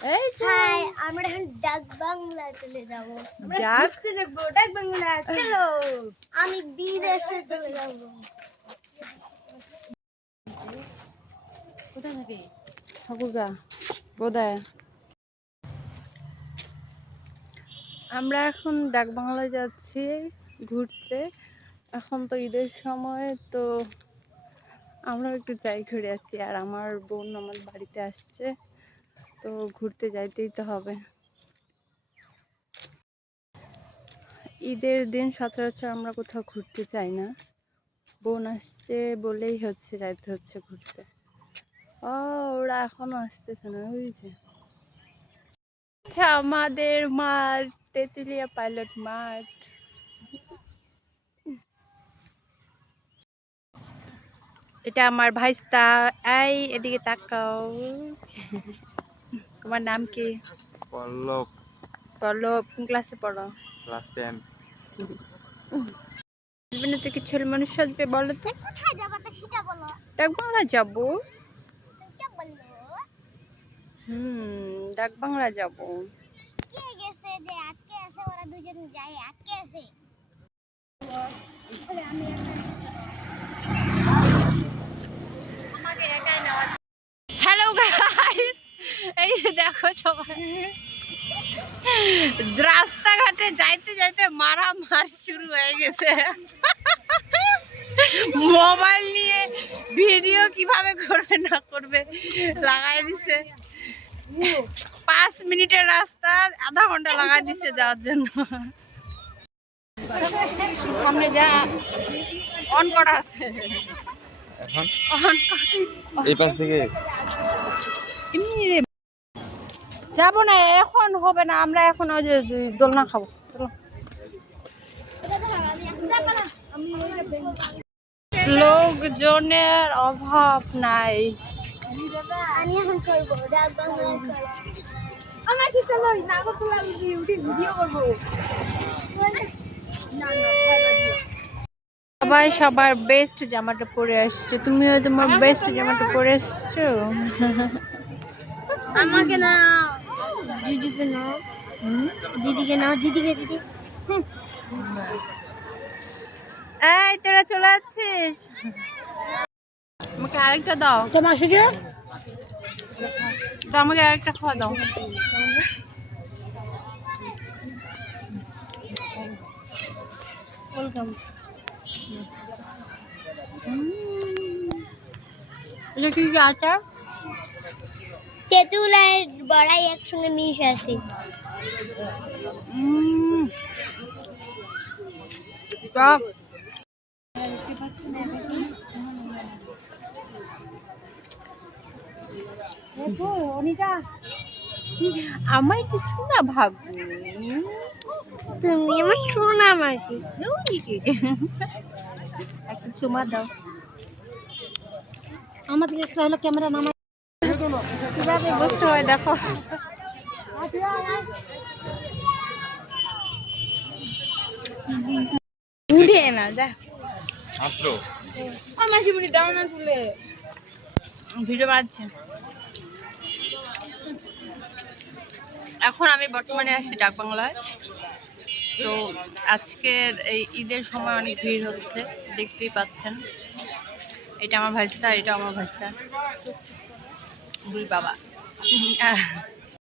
এই হাই আমরা এখন ডাক বাংলা চলে যাব। ডাক? যাব ডাক বাংলা চলো। আমি বিদেশে চলে যাব। কোথায় থাকে? ঠাকুরগা বোধহয়। আমরা এখন ডাক বাংলায় যাচ্ছি ঘুরতে। এখন তো ঈদের সময় তো আমরাও একটু যাই ঘুরে আসছি আর আমার বোন আমার বাড়িতে আসছে। তো ঘুরতে যাইতেই তো হবে। ঈদের দিন সচরাচর আমরা কোথাও ঘুরতে যাই না। বোন আসছে বলেই হচ্ছে, যাইতে হচ্ছে ঘুরতে। ও, ওরা এখনও আসতেছে না যে। আচ্ছা আমাদের মাঠ, তেঁতুলিয়া পাইলট মাঠ। এটা আমার ভাইস্তা। এই, এদিকে তাকাও। তোমার নাম কি? পল্লব। বলো কোন ক্লাসে পড়ো? ক্লাস টেন জীবনে তো কি ছেলে মানুষ সাজবে বলো তো। কোথায় যাব তো সেটা বলো। ডাক বাংলা যাব বলো। হুম ডাক বাংলা যাব। কে গেছে যে আটকে আছে? ওরা দুজন যায় আটকে আছে। হ্যালো গাইস এই যে দেখো সবাই। রাস্তাঘাটে যাইতে যাইতে মারা মারামার শুরু হয়ে গেছে। মোবাইল নিয়ে ভিডিও কীভাবে করবে না করবে লাগাই দিছে। পাঁচ মিনিটের রাস্তা আধা ঘণ্টা লাগাই দিছে যাওয়ার জন্য। সামনে যা অন করা আছে। এখন? এই পাশ থেকে। যাব না, এখন হবে না, আমরা এখন ওই যে দোলনা খাব। লোকজনের অভাব নাই। সবাই সবার বেস্ট জামাটা পরে আসছে। তুমিও তোমার বেস্ট জামাটা পরে আসছো? আমাকে না দিদিকে নাও। দিদিকে নাও দিদিকে দিদি। এই তোরা চলে আসছিস আমাকে আরেকটা দাও। তোমার সুযোগ তো আমাকে আরেকটা খাওয়া দাও। ওয়েলকাম। এটা কি আচার? তেঁতুল আর বড়াই একসঙ্গে মিশ আছে। আমার একটু শোনা ভাগ তুমি আমার সোনা মাসি। একটা চুমা দাও। আমাদের একটা হলো ক্যামেরা নামাই। কীভাবে বুঝতে হয় দেখো। উঠে না যা। মাত্র? আমার শিবনি দাও না তুলে। ভিডিও বানাচ্ছে। এখন আমি বর্তমানে আছি ডাক বাংলায় তো আজকের এই ঈদের সময় অনেক ভিড় হচ্ছে দেখতেই পাচ্ছেন। এটা আমার ভাইস্তা এটা আমার ভাইস্তা। দুই বাবা।